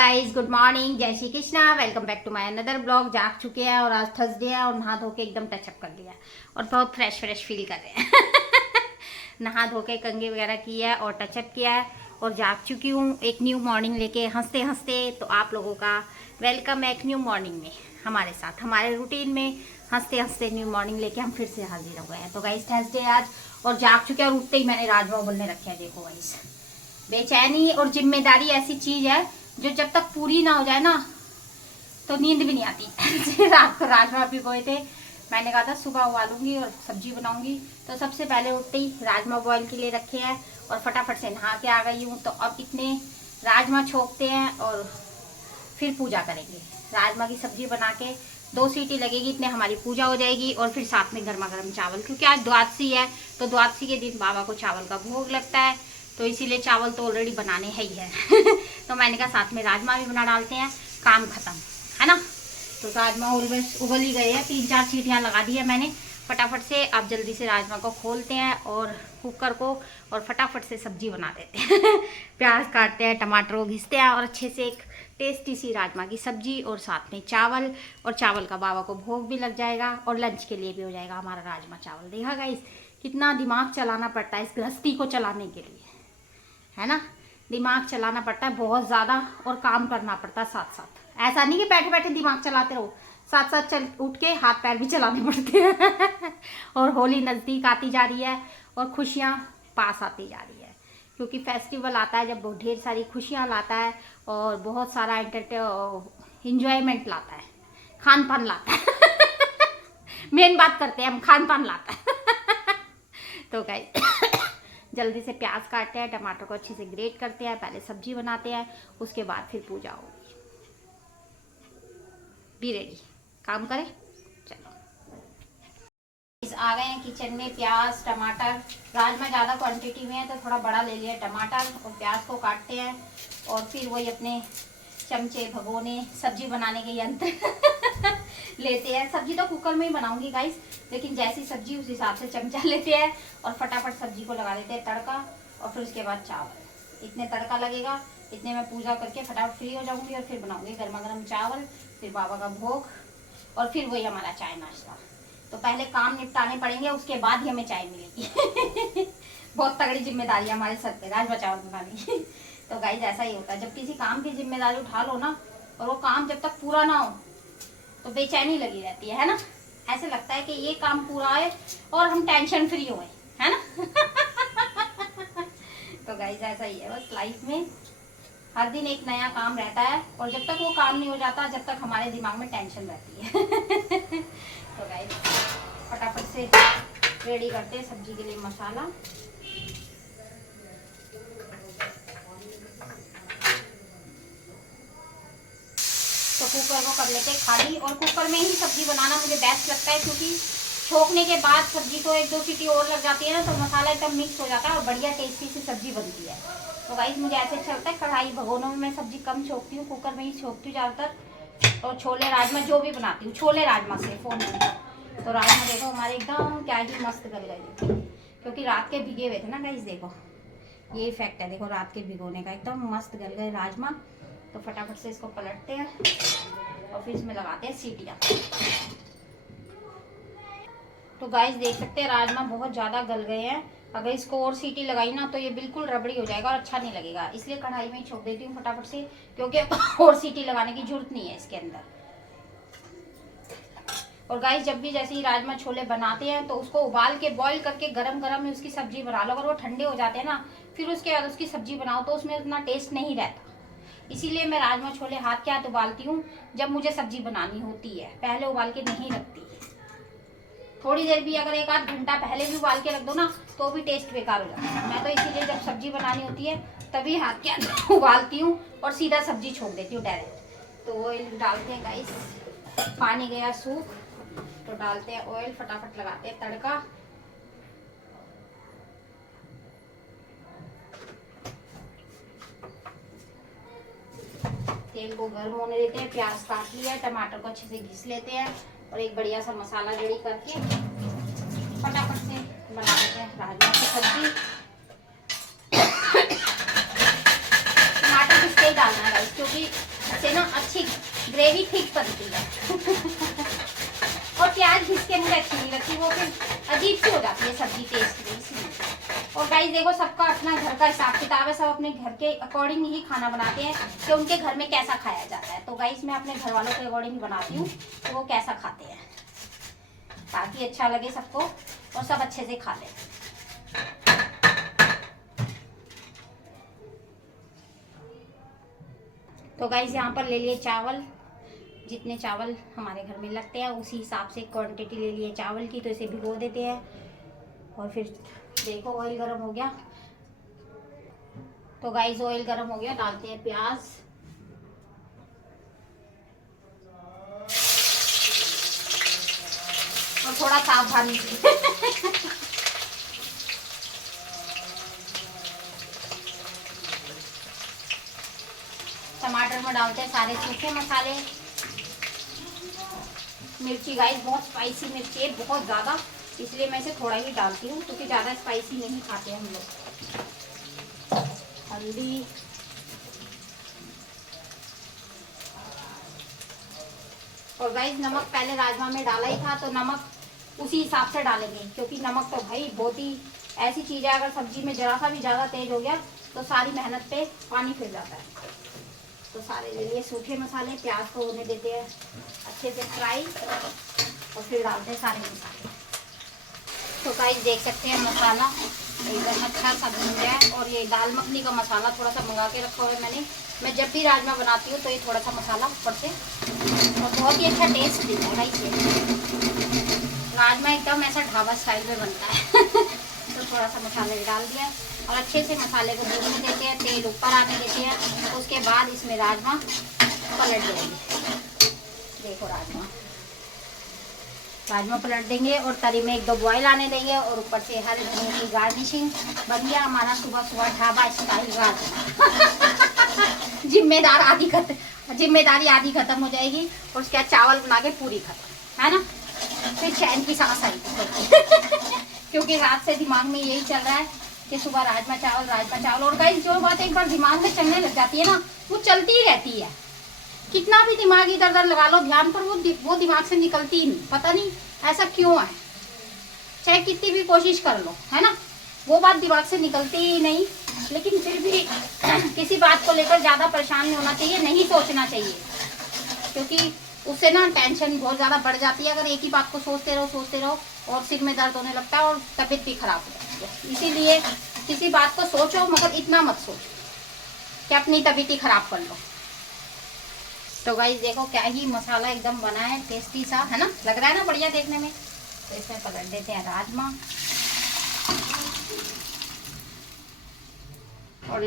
Guys good morning, जय Shri Krishna. Welcome back to my another blog. जाग चुके हैं और आज थर्सडे है और नहा धो के एकदम टचअप कर लिया और बहुत फ्रेश फील कर रहे हैं। नहा धो के कंघी वगैरह किया है और टचअप किया है और जाग चुकी हूँ एक न्यू मॉर्निंग लेके हंसते हंसते। तो आप लोगों का वेलकम है एक न्यू मॉर्निंग में हमारे साथ, हमारे रूटीन में हंसते हंसते न्यू मॉर्निंग लेके हम फिर से हाजिर हो गए हैं। तो गाइस थर्सडे आज और जाग चुके हैं और उठते ही मैंने राजमा उबलने रखे हैं। देखो गाइस, बेचैनी और जिम्मेदारी ऐसी चीज है जो जब तक पूरी ना हो जाए ना तो नींद भी नहीं आती। रात को राजमा भिगोए थे, मैंने कहा था सुबह उबालूंगी और सब्जी बनाऊंगी। तो सबसे पहले उठते ही राजमा बॉईल के लिए रखे हैं और फटाफट से नहा के आ गई हूँ। तो अब इतने राजमा छोकते हैं और फिर पूजा करेंगे। राजमा की सब्जी बना के 2 सीटी लगेगी, इतने हमारी पूजा हो जाएगी और फिर साथ में गर्मा गर्म चावल, क्योंकि आज द्वादशी है तो द्वादशी के दिन बाबा को चावल का भोग लगता है, तो इसीलिए चावल तो ऑलरेडी बनाने है ही है। तो मैंने कहा साथ में राजमा भी बना डालते हैं, काम खत्म है ना। तो राजमा उबल ही गए हैं, 3-4 सीटियाँ लगा दी है मैंने फटाफट से। अब जल्दी से राजमा को खोलते हैं और कुकर को और फटाफट से सब्जी बना देते हैं। प्याज काटते हैं, टमाटर को घिसते हैं और अच्छे से एक टेस्टी सी राजमा की सब्जी और साथ में चावल, और चावल का बाबा को भोग भी लग जाएगा और लंच के लिए भी हो जाएगा हमारा राजमा चावल। देखा गाइस, कितना दिमाग चलाना पड़ता है इस गृहस्थी को चलाने के लिए, है ना। दिमाग चलाना पड़ता है बहुत ज़्यादा और काम करना पड़ता है साथ साथ। ऐसा नहीं कि बैठे बैठे दिमाग चलाते रहो, साथ साथ चल उठ के हाथ पैर भी चलाने पड़ते हैं। और होली नज़दीक आती जा रही है और खुशियाँ पास आती जा रही है, क्योंकि फेस्टिवल आता है जब ढेर सारी खुशियाँ लाता है और बहुत सारा इंजॉयमेंट लाता है, खान पान लाता है। मेन बात करते हैं हम, खान पान लाता है। तो गाइस जल्दी से प्याज काटते हैं, टमाटर को अच्छे से ग्रेट करते हैं, पहले सब्जी बनाते हैं, उसके बाद फिर पूजा होगी। बी रेडी, काम करें चलो। आ गए हैं किचन में। प्याज टमाटर, राजमा ज़्यादा क्वांटिटी में है तो थोड़ा बड़ा ले लिया टमाटर और प्याज को काटते हैं और फिर वही अपने चमचे भगोने सब्जी बनाने के यंत्र लेते हैं। सब्जी तो कुकर में ही बनाऊंगी गाइस, लेकिन जैसी सब्जी उस हिसाब से चमचा लेते हैं और फटाफट सब्जी को लगा देते हैं तड़का और फिर उसके बाद चावल। इतने तड़का लगेगा, इतने में पूजा करके फटाफट फ्री हो जाऊंगी और फिर बनाऊंगी गर्मा गर्म चावल, फिर बाबा का भोग और फिर वही हमारा चाय नाश्ता। तो पहले काम निपटाने पड़ेंगे, उसके बाद ही हमें चाय मिलेगी। बहुत तगड़ी जिम्मेदारी है हमारे सर पे राजमा चावल बनाने की। तो गाइस ऐसा ही होता है, जब किसी काम की जिम्मेदारी उठा लो ना और वो काम जब तक पूरा ना हो तो बेचैनी लगी रहती है ना। ऐसे लगता है कि ये काम पूरा है और हम टेंशन फ्री हुए, है ना। तो गाइस ऐसा ही है बस लाइफ में, हर दिन एक नया काम रहता है और जब तक वो काम नहीं हो जाता जब तक हमारे दिमाग में टेंशन रहती है। तो गाइस फटाफट से रेडी करते हैं सब्जी के लिए मसाला। तो कुकर को कर लेते हैं खाली, और कुकर में ही सब्जी बनाना मुझे बेस्ट लगता है, क्योंकि छोकने के बाद सब्जी को 1-2 सीटी और लग जाती है ना तो मसाला एकदम मिक्स हो जाता है और बढ़िया टेस्टी सी सब्जी बनती है। तो गाइस मुझे ऐसे अच्छा लगता है, कढ़ाई भगोनों में मैं सब्जी कम छोकती हूँ, कुकर में ही छोकती हूँ ज़्यादातर। और छोले राजमा जो भी बनाती हूँ, छोले राजमा से फ़ोन में। तो राजमा देखो हमारे एकदम क्या ही मस्त गल गए, क्योंकि रात के भिगे हुए थे ना गाइस। देखो ये इफेक्ट है, देखो रात के भिगोने का, एकदम मस्त गल गए राजमा। तो फटाफट से इसको पलटते हैं और फिर इसमें लगाते हैं सीटियाँ। तो गाइस देख सकते हैं राजमा बहुत ज़्यादा गल गए हैं, अगर इसको और सीटी लगाई ना तो ये बिल्कुल रबड़ी हो जाएगा और अच्छा नहीं लगेगा, इसलिए कढ़ाई में ही छोड़ देती हूँ फटाफट से, क्योंकि और सीटी लगाने की जरूरत नहीं है इसके अंदर। और गाइस जब भी जैसे ही राजमा छोले बनाते हैं तो उसको उबाल के बॉईल करके गरम गरम में उसकी सब्जी बना लो। अगर वो ठंडे हो जाते हैं ना फिर उसके बाद उसकी सब्जी बनाओ तो उसमें उतना टेस्ट नहीं रहता। इसीलिए मैं राजमा छोले हाथ के हाथ उबालती हूँ जब मुझे सब्जी बनानी होती है, पहले उबाल के नहीं रखती। थोड़ी देर भी अगर 1-8 घंटा पहले भी उबाल के रख दो ना तो भी टेस्ट बेकार हो जाता है। मैं तो इसीलिए जब सब्जी बनानी होती है तभी हाथ के हाथ उबालती हूँ और सीधा सब्जी छोड़ देती हूँ डायरेक्ट। तो ऑयल डालते हैं गाइस, पानी गया सूख तो डालते हैं ऑयल, फटाफट लगाते हैं तड़का। तेल को गर्म होने देते हैं, प्याज काट लिया है, टमाटर को अच्छे से घिस लेते हैं और एक बढ़िया सा मसाला रेडी करके फटाफट से बना लेते हैं राजमा की सब्जी। टमाटर किसके ही डालना है गाइस, क्योंकि ग्रेवी ठीक बनती है। और प्याज घिस के मुझे अच्छी नहीं लगती, वो फिर अजीब सी हो जाती है सब्जी टेस्ट में, इसलिए। और गाइस देखो, सबका अपना घर का हिसाब किताब है, सब अपने घर के अकॉर्डिंग ही खाना बनाते हैं कि उनके घर में कैसा खाया जाता है। तो गाइस मैं अपने घर वालों के अकॉर्डिंग ही बनाती हूँ कि वो कैसा खाते हैं, ताकि अच्छा लगे सबको और सब अच्छे से खा लें। तो गाइस यहाँ पर ले लिए चावल, जितने चावल हमारे घर में लगते हैं उसी हिसाब से क्वांटिटी ले लिए चावल की। तो इसे भिगो देते हैं और फिर देखो ऑयल गरम हो गया। तो गाइस ऑयल गरम हो गया, डालते हैं प्याज और थोड़ा सावधानी टमाटर में डालते हैं सारे सूखे मसाले। मिर्ची गाइस बहुत स्पाइसी मिर्ची है, बहुत ज़्यादा, इसलिए मैं इसे थोड़ा ही डालती हूँ क्योंकि ज़्यादा स्पाइसी नहीं खाते हम लोग। हल्दी, और गाइस नमक पहले राजमा में डाला ही था, तो नमक उसी हिसाब से डालेंगे क्योंकि नमक तो भाई बहुत ही ऐसी चीज़ है, अगर सब्जी में जरा सा भी ज़्यादा तेज हो गया तो सारी मेहनत पे पानी फिर जाता है। तो सारे ले लिए सूखे मसाले, प्याज को होने देते हैं अच्छे से फ्राई और फिर डालते हैं सारे मसाले। तो गाइस देख सकते हैं मसाला एकदम अच्छा सा भून गया है। और ये दाल मखनी का मसाला थोड़ा सा मंगा के रखा हुआ है मैंने। मैं जब भी राजमा बनाती हूँ तो ये थोड़ा सा मसाला ऊपर से, और बहुत ही अच्छा टेस्ट देता है गाइस ये। राजमा एकदम ऐसा ढाबा स्टाइल में बनता है तो थोड़ा सा मसाले डाल दिया और अच्छे से मसाले को भूनने देते हैं, तेल ऊपर आने देते हैं। उसके बाद इसमें राजमा पलट देंगे। देखो राजमा पलट देंगे और तरी में 1-2 बॉयल आने देंगे और ऊपर से हरे धनिया की गार्निशिंग। बढ़िया हमारा सुबह सुबह ढाबा स्टाइल राजमा जिम्मेदारी आधी खत्म हो जाएगी और उसके बाद चावल बना के पूरी खत्म, है ना। फिर चैन की सांस आएगी क्योंकि रात से दिमाग में यही चल रहा है कि सुबह राजमा चावल। और गाइस जो बात एक बार दिमाग में चलने लग जाती है ना, वो चलती ही रहती है। कितना भी दिमाग इधर उधर लगा लो ध्यान पर, वो दिमाग से निकलती ही नहीं। पता नहीं ऐसा क्यों है, चाहे कितनी भी कोशिश कर लो, है ना, वो बात दिमाग से निकलती ही नहीं। लेकिन फिर भी किसी बात को लेकर ज़्यादा परेशान नहीं होना चाहिए, नहीं सोचना चाहिए, क्योंकि उससे ना टेंशन बहुत ज़्यादा बढ़ जाती है। अगर एक ही बात को सोचते रहो और सिर में दर्द होने लगता है और तबीयत भी खराब हो जाती है। इसीलिए किसी बात को सोचो मगर इतना मत सोचो कि अपनी तबीयत ही खराब कर लो। तो गाइस देखो क्या ही मसाला एकदम बना है, टेस्टी सा, है ना, लग रहा है ना बढ़िया देखने में। तो इसमें पलट देते हैं राजमा और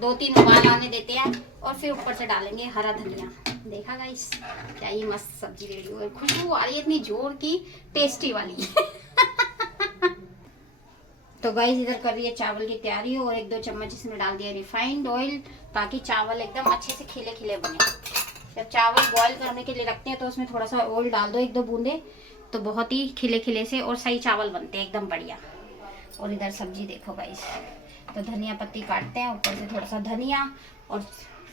2-3 उबाल आने देते हैं और फिर ऊपर से डालेंगे हरा धनिया। देखा गाइस क्या ही मस्त सब्जी रेडी हुई, खुशबू आ रही है इतनी जोर की, टेस्टी वाली तो गाइस इधर कर रही है चावल की तैयारी और 1-2 चम्मच इसमें डाल दिया रिफाइंड ऑयल, ताकि चावल एकदम अच्छे से खिले खिले बने। जब चावल बॉईल करने के लिए रखते हैं तो उसमें थोड़ा सा ऑयल डाल दो, 1-2 बूंदे, तो बहुत ही खिले खिले से और सही चावल बनते हैं एकदम बढ़िया। और इधर सब्जी देखो गाइस, तो धनिया पत्ती काटते हैं, ऊपर से थोड़ा सा धनिया, और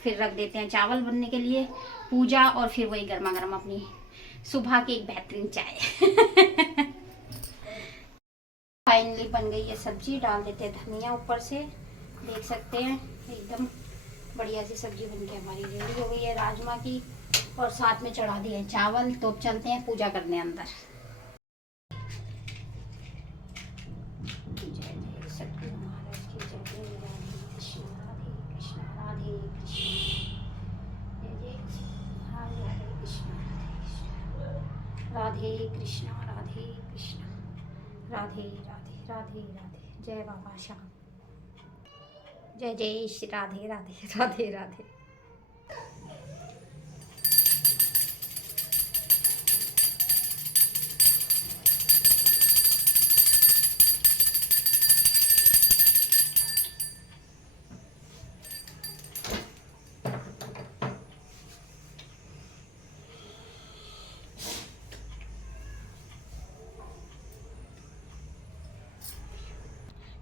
फिर रख देते हैं चावल बनने के लिए पूजा, और फिर वही गर्मा गर्म अपनी सुबह की एक बेहतरीन चाय फाइनली बन गई है सब्जी, डाल देते हैं धनिया ऊपर से। देख सकते हैं एकदम बढ़िया सी सब्जी बनके हमारी रेडी हो गई है राजमा की, और साथ में चढ़ा दिए हैं चावल। तो चलते हैं पूजा करने अंदर। राधे कृष्णा राधे कृष्णा राधे राधे राधे राधे। जय बाबा श्याम, जय जय श्री राधे राधे राधे राधे।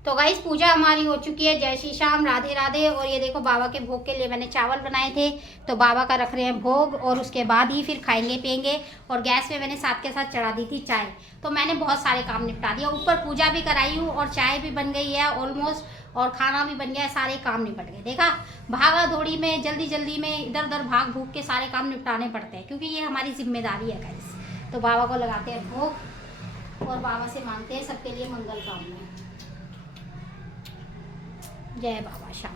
तो तो गाइस पूजा हमारी हो चुकी है। जय श्री श्याम, राधे राधे। और ये देखो बाबा के भोग के लिए मैंने चावल बनाए थे, तो बाबा का रख रहे हैं भोग और उसके बाद ही फिर खाएंगे पियेंगे। और गैस पे मैंने साथ के साथ चढ़ा दी थी चाय, तो मैंने बहुत सारे काम निपटा दिया। ऊपर पूजा भी कराई हूँ और चाय भी बन गई है ऑलमोस्ट, और खाना भी बन गया है, सारे काम निपट गए। देखा, भागा दौड़ी में जल्दी जल्दी में इधर उधर भाग भूग के सारे काम निपटाने पड़ते हैं, क्योंकि ये हमारी जिम्मेदारी है गाइस। तो बाबा को लगाते हैं भोग और बाबा से मांगते हैं सबके लिए मंगल कामना। जय बाबा श्याम।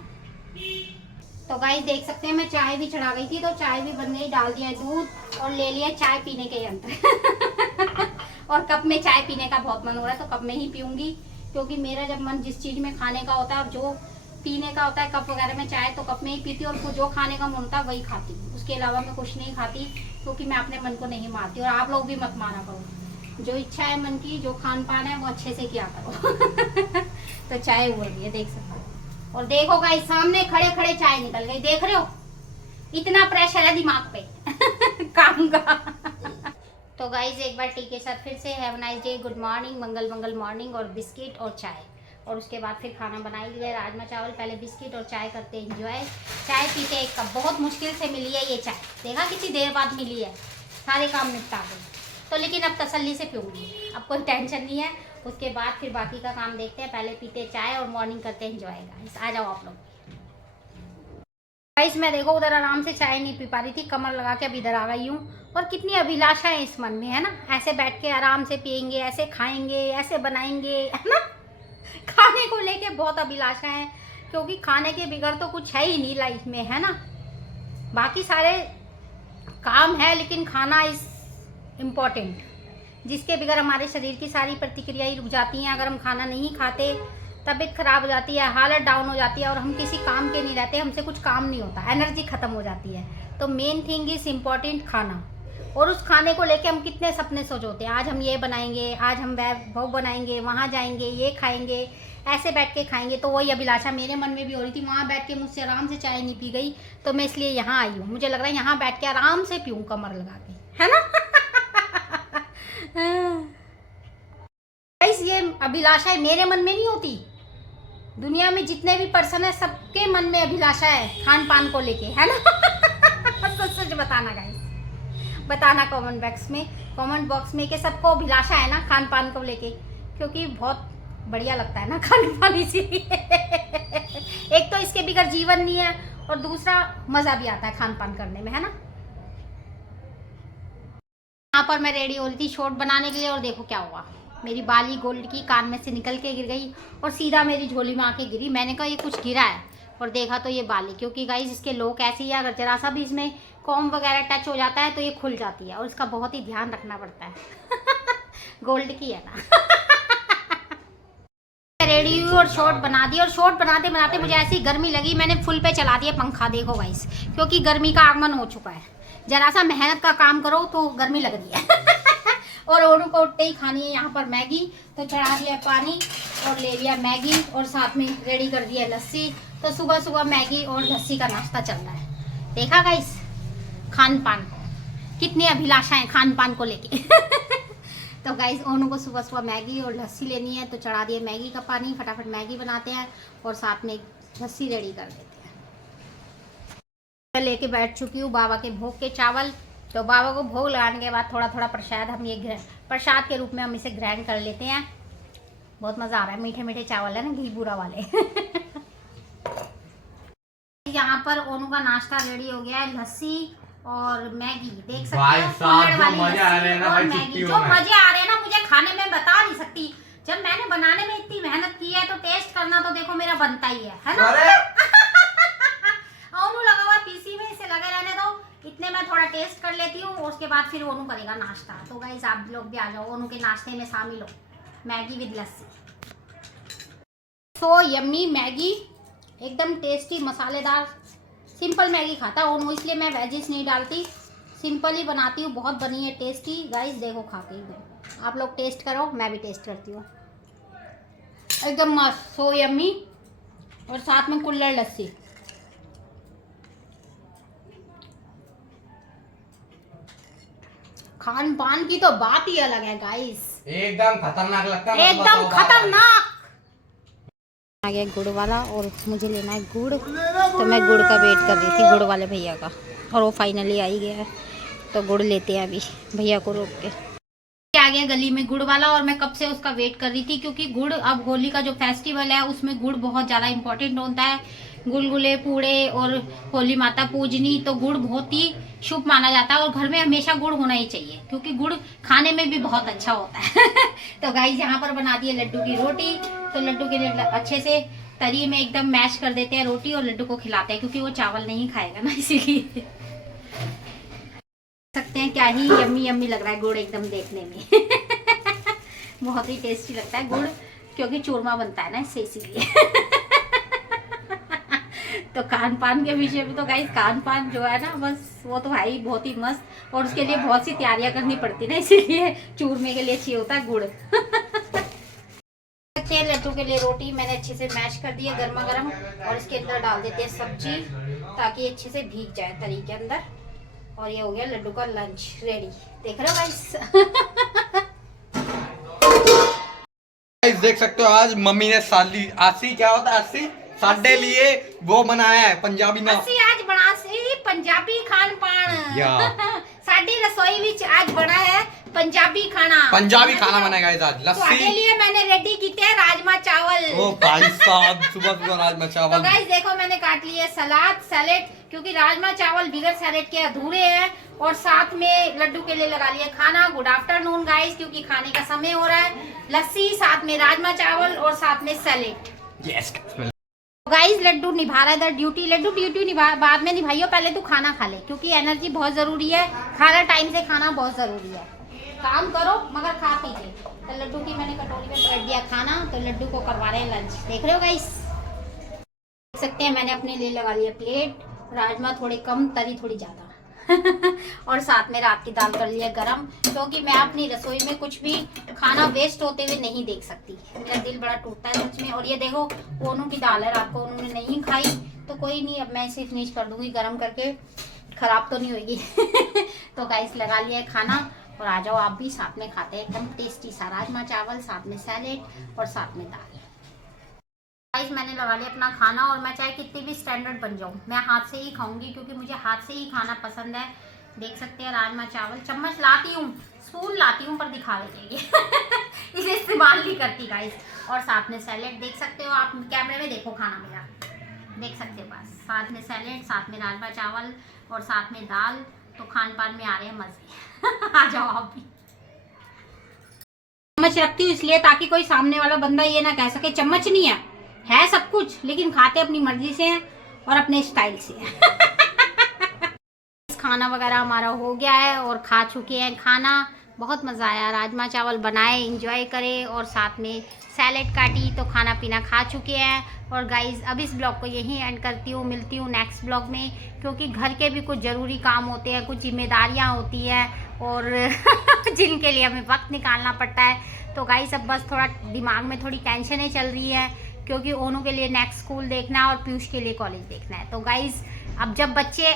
तो गाइस देख सकते हैं मैं चाय भी चढ़ा गई थी, तो चाय भी बन गई। डाल दिया दूध और ले लिया चाय पीने के यंत्र और कप में चाय पीने का बहुत मन हो रहा है, तो कप में ही पीऊंगी, क्योंकि मेरा जब मन जिस चीज़ में खाने का होता है और जो पीने का होता है कप वगैरह में चाय, तो कप में ही पीती हूँ। और जो खाने का मन होता है वही खाती हूँ, उसके अलावा मैं कुछ नहीं खाती, क्योंकि मैं अपने मन को नहीं मारती। और आप लोग भी मत माना करो, जो इच्छा है मन की, जो खान पान है वो अच्छे से किया करो। तो चाय उबल रही है, देख सकते हो। और देखो गाइस सामने खड़े खड़े चाय निकल गई, देख रहे हो, इतना प्रेशर है दिमाग पे काम का। तो गाइस एक बार टी के साथ फिर से have nice day, good morning, Mangal Mangal morning, और बिस्किट और चाय। और उसके बाद फिर खाना बना ही लिया, राजमा चावल। पहले बिस्किट और चाय करते एंजॉय। चाय पीते एक कप, बहुत मुश्किल से मिली है ये चाय, देखा कितनी देर बाद मिली है, सारे काम निपटा गए। तो लेकिन अब तसल्ली से पीऊँगी, अब कोई टेंशन नहीं है। उसके बाद फिर बाकी का काम देखते हैं, पहले पीते चाय और मॉर्निंग करते एंजॉय। गाइस आ जाओ आप लोग। गाइस मैं देखो उधर आराम से चाय नहीं पी पा रही थी, कमर लगा के अब इधर आ गई हूँ। और कितनी अभिलाषा है इस मन में, है ना, ऐसे बैठ के आराम से पियेंगे, ऐसे खाएंगे, ऐसे बनाएंगे, है ना। खाने को लेके बहुत अभिलाषा है, क्योंकि खाने के बिगड़ तो कुछ है ही नहीं लाइफ में, है ना। बाकी सारे काम है, लेकिन खाना इज इम्पोर्टेंट, जिसके बगैर हमारे शरीर की सारी प्रतिक्रियाएं रुक जाती हैं। अगर हम खाना नहीं खाते, तबीयत खराब हो जाती है, हालत डाउन हो जाती है, और हम किसी काम के नहीं रहते, हमसे कुछ काम नहीं होता, एनर्जी खत्म हो जाती है। तो मेन थिंग इज इम्पॉर्टेंट खाना। और उस खाने को लेके हम कितने सपने सोचते हैं, आज हम ये बनाएंगे, आज हम वो बनाएंगे, वहाँ जाएंगे, ये खाएंगे, ऐसे बैठ के खाएंगे। तो वही अभिलाषा मेरे मन में भी हो रही थी, वहाँ बैठ के मुझसे आराम से चाय नहीं पी गई, तो मैं इसलिए यहाँ आई हूँ। मुझे लग रहा है यहाँ बैठ के आराम से पीऊँ कमर लगा के, है ना। गाइस ये अभिलाषाएं मेरे मन में नहीं होती, दुनिया में जितने भी पर्सन है सबके मन में अभिलाषा है खान पान को लेके, है ना। सच सच बताना गाइस, बताना कमेंट बॉक्स में कि सबको अभिलाषा है ना खान पान को लेके, क्योंकि बहुत बढ़िया लगता है ना खान पान, इसीलिए। एक तो इसके बिगैर जीवन नहीं है, और दूसरा मजा भी आता है खान पान करने में, है ना। यहाँ पर मैं रेडी हो रही थी शॉर्ट बनाने के लिए, और देखो क्या हुआ, मेरी बाली गोल्ड की कान में से निकल के गिर गई और सीधा मेरी झोली में आके गिरी। मैंने कहा ये कुछ गिरा है, और देखा तो ये बाली, क्योंकि गाइस इसके लोग ऐसे ही है, अगर जरा सा भी इसमें कॉम वगैरह टच हो जाता है तो ये खुल जाती है, और इसका बहुत ही ध्यान रखना पड़ता है। गोल्ड की है ना। रेडी हुई और शॉर्ट बना दी, और शॉर्ट बनाते बनाते मुझे ऐसी गर्मी लगी, मैंने फुल पे चला दिया पंखा। देखो गाइस, क्योंकि गर्मी का आगमन हो चुका है, जरा सा मेहनत का काम करो तो गर्मी लग रही है। और ओनू को उठते ही खानी है यहाँ पर मैगी, तो चढ़ा दिया पानी और ले लिया मैगी, और साथ में रेडी कर दिया लस्सी। तो सुबह सुबह मैगी और लस्सी का नाश्ता चल रहा है। देखा गाइस खान पान को, कितनी अभिलाषाएं खान पान को लेके। तो गाइस ओनू को सुबह सुबह मैगी और लस्सी लेनी है, तो चढ़ा दिया मैगी का पानी, फटाफट मैगी बनाते हैं और साथ में लस्सी रेडी कर देते हैं। लेके बैठ चुकी हूँ बाबा के भोग के चावल। तो बाबा को भोग लगाने के बाद थोड़ा थोड़ा प्रसाद, हम ये प्रसाद के रूप में हम इसे ग्रहण कर लेते हैं। बहुत मज़ा आ रहा है, मीठे मीठे चावल है ना, घी बूरा वाले। यहाँ पर ओनू का नाश्ता रेडी हो गया है, लस्सी और मैगी, देख सकते हैं कुल्हड़ वाली लस्सी और मैगी। जो मजे आ रहे हैं ना मुझे खाने में, बता नहीं सकती। जब मैंने बनाने में इतनी मेहनत की है, तो टेस्ट करना तो देखो मेरा बनता ही है ना। ओनू लगा हुआ पीसी में, इसे लगे रहने दो, इतने में थोड़ा टेस्ट कर लेती हूँ, उसके बाद फिर ओनू करेगा नाश्ता। तो गाइस आप लोग भी आ जाओ, ओनू के नाश्ते में शामिल हो, Maggi with lassi. So yummy Maggi, एकदम टेस्टी मसालेदार। सिंपल मैगी खाता है ओनू, इसलिए मैं वेजिस नहीं डालती, सिंपल ही बनाती हूँ। बहुत बनी है टेस्टी गाइस, देखो खा के ही। आप लोग टेस्ट करो, मैं भी टेस्ट करती हूँ, एकदम मस्त। सो यम्मी, और साथ में कुल्हड़ लस्सी। खान पान की तो बात ही अलग है गाइस, एकदम खतरनाक लगता है, एकदम खतरनाक। आ गया गुड़ वाला और मुझे लेना है गुड़, तो मैं गुड़ का वेट कर रही थी गुड़ वाले भैया का, और वो फाइनली आ ही गया है। तो गुड़ लेते हैं अभी भैया को रोक के। आ गया गली में गुड़ वाला, और मैं कब से उसका वेट कर रही थी, क्योंकि गुड़ अब होली का जो फेस्टिवल है उसमें गुड़ बहुत ज़्यादा इम्पोर्टेंट होता है। गुलगुले पूड़े और होली माता पूजनी, तो गुड़ बहुत ही शुभ माना जाता है और घर में हमेशा गुड़ होना ही चाहिए, क्योंकि गुड़ खाने में भी बहुत अच्छा होता है। तो गाइस यहाँ पर बना दी है लड्डू की रोटी। तो लड्डू के लिए अच्छे से तरी में एकदम मैश कर देते हैं रोटी और लड्डू को खिलाते हैं, क्योंकि वो चावल नहीं खाएगा ना, इसीलिए। सकते हैं क्या ही यम्मी यम्मी लग रहा है गुड़ एकदम देखने में। बहुत ही टेस्टी लगता है गुड़, क्योंकि चूरमा बनता है ना इससे, इसीलिए। तो खान पान के विषय में तो गाइस खान पान जो है ना, बस वो तो है ही बहुत ही मस्त, और उसके लिए बहुत सी तैयारियां करनी पड़ती ना, इसीलिए चूरमे के लिए चाहिए होता है गुड़। लड्डू के लिए रोटी मैंने अच्छे से मैश कर दी है गर्मा गर्म, और इसके अंदर डाल देते हैं सब्जी ताकि अच्छे से भीग जाए तरी के अंदर। और ये हो गया लड्डू का लंच रेडी, देख रहे हो गाइस। देख सकते हो आज मम्मी ने साली आसी क्या होता है अस्सी साढ़े लिए वो बनाया है पंजाबी ना अस्सी आज बना सी पंजाबी खान पान। साडी रसोई विच आज बना है पंजाबी खाना बनेगा आज लस्सी। तो लिए मैंने रेडी किए राजमा चावल। ओ भाई साहब सुबह सुबह राजमा चावल। तो गाइस देखो मैंने काट लिए सलाद सैलेड, क्योंकि राजमा चावल बिगर सैलेड के अधूरे हैं, और साथ में लड्डू के लिए लगा लिया खाना। गुड आफ्टरनून गाइस, क्योंकि खाने का समय हो रहा है। लस्सी, साथ में राजमा चावल और साथ में सैलेड। यस गाइस लड्डू निभा रहा है इधर ड्यूटी। लड्डू ड्यूटी निभा बाद में निभाइयो, पहले तू खाना खा ले, क्योंकि एनर्जी बहुत जरूरी है। खाना टाइम से खाना बहुत जरूरी है। काम करो मगर खा पी के। तो लड्डू की मैंने कटोरी में पलट दिया खाना, तो लड्डू को करवा रहे हैं लंच, देख रहे हो गाइस। देख सकते हैं मैंने अपने लिए लगा लिया प्लेट, राजमा थोड़े कम तरी थोड़ी ज्यादा। और साथ में रात की दाल कर लिया गरम, क्योंकि मैं अपनी रसोई में कुछ भी खाना वेस्ट होते हुए नहीं देख सकती। मेरा दिल बड़ा टूटता है सच में। और ये देखो ओनू की दाल है, रात को उन्होंने नहीं खाई, तो कोई नहीं, अब मैं इसे फिनिश कर दूंगी गरम करके, खराब तो नहीं होगी। तो गाइस लगा लिया है खाना, और आ जाओ आप भी साथ में खाते हैं एकदम टेस्टी सा राजमा चावल, साथ में सैलेड और साथ में दाल। गाइस मैंने लगा लिया अपना खाना, और मैं चाहे कितनी भी स्टैंडर्ड बन जाऊँ, मैं हाथ से ही खाऊंगी, क्योंकि मुझे हाथ से ही खाना पसंद है। देख सकते हैं राजमा चावल, चम्मच लाती हूँ, स्पून लाती हूँ, पर दिखावे के लिए। इसे इस्तेमाल नहीं करती गाइस। और साथ में सैलेड, देख सकते हो आप कैमरे में, देखो खाना मेरा, देख सकते हो बस, साथ में सैलेड, साथ में राजमा चावल और साथ में दाल। तो खान पान में आ रहे हैं मजे। आ जाओ आप भी। चम्मच रखती हूँ इसलिए ताकि कोई सामने वाला बंदा ये ना कह सके चम्मच नहीं है सब कुछ, लेकिन खाते अपनी मर्जी से हैं और अपने स्टाइल से। खाना वगैरह हमारा हो गया है और खा चुके हैं खाना। बहुत मज़ा आया, राजमा चावल बनाए, एंजॉय करे, और साथ में सैलेड काटी, तो खाना पीना खा चुके हैं। और गाइस अब इस ब्लॉग को यहीं एंड करती हूँ, मिलती हूँ नेक्स्ट ब्लॉग में, क्योंकि घर के भी कुछ ज़रूरी काम होते हैं, कुछ जिम्मेदारियाँ होती हैं, और जिनके लिए हमें वक्त निकालना पड़ता है। तो गाइस अब बस थोड़ा दिमाग में थोड़ी टेंशनें चल रही है, क्योंकि ओनू के लिए नेक्स्ट स्कूल देखना है और पीयूष के लिए कॉलेज देखना है। तो गाइस अब जब बच्चे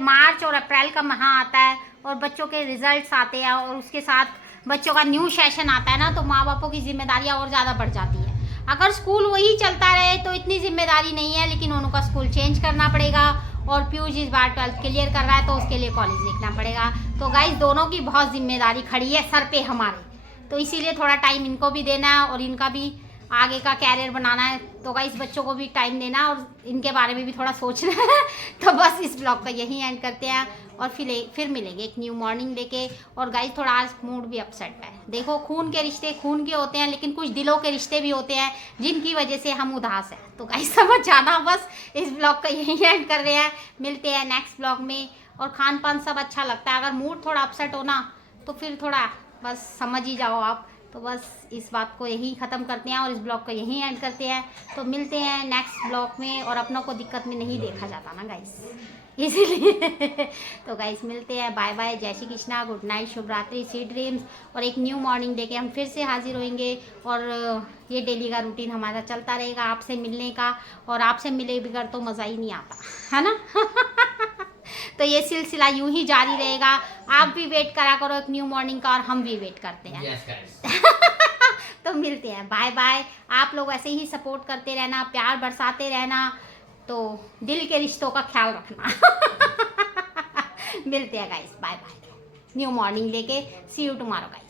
मार्च और अप्रैल का माह आता है और बच्चों के रिजल्ट्स आते हैं, और उसके साथ बच्चों का न्यू सेशन आता है ना, तो माँ बापों की जिम्मेदारियाँ और ज़्यादा बढ़ जाती है। अगर स्कूल वही चलता रहे तो इतनी जिम्मेदारी नहीं है, लेकिन ओनू का स्कूल चेंज करना पड़ेगा, और पीयूष इस बार 12th क्लियर कर रहा है, तो उसके लिए कॉलेज देखना पड़ेगा। तो गाइस दोनों की बहुत जिम्मेदारी खड़ी है सर पे हमारे, तो इसीलिए थोड़ा टाइम इनको भी देना है, और इनका भी आगे का कैरियर बनाना है। तो गाइस बच्चों को भी टाइम देना और इनके बारे में भी थोड़ा सोचना है। तो बस इस ब्लॉग का यहीं एंड करते हैं, और फिर मिलेंगे एक न्यू मॉर्निंग लेके। और गाइस थोड़ा आज मूड भी अपसेट है, देखो खून के रिश्ते खून के होते हैं, लेकिन कुछ दिलों के रिश्ते भी होते हैं जिनकी वजह से हम उदास हैं। तो गाइस समझ जाना, बस इस ब्लॉग का यहीं एंड कर रहे हैं, मिलते हैं नेक्स्ट ब्लॉग में। और खान पान सब अच्छा लगता है, अगर मूड थोड़ा अपसेट हो ना, तो फिर थोड़ा बस समझ ही जाओ आप। तो बस इस बात को यहीं ख़त्म करते हैं और इस ब्लॉग को यहीं एंड करते हैं। तो मिलते हैं नेक्स्ट ब्लॉग में, और अपनों को दिक्कत में नहीं देखा जाता ना गाइस, इसीलिए। तो गाइस मिलते हैं, बाय बाय, जय श्री कृष्णा, गुड नाइट, शुभ रात्रि, स्वीट ड्रीम्स। और एक न्यू मॉर्निंग लेके हम फिर से हाजिर होंगे, और ये डेली का रूटीन हमारा चलता रहेगा आपसे मिलने का, और आपसे मिले बगैर तो मज़ा ही नहीं आता, है ना। तो ये सिलसिला यूं ही जारी रहेगा। आप भी वेट करा करो एक न्यू मॉर्निंग का, और हम भी वेट करते हैं। तो मिलते हैं, बाय बाय। आप लोग ऐसे ही सपोर्ट करते रहना, प्यार बरसाते रहना, तो दिल के रिश्तों का ख्याल रखना। मिलते हैं guys, bye bye. New morning लेके सी यू टुमारो गाइस।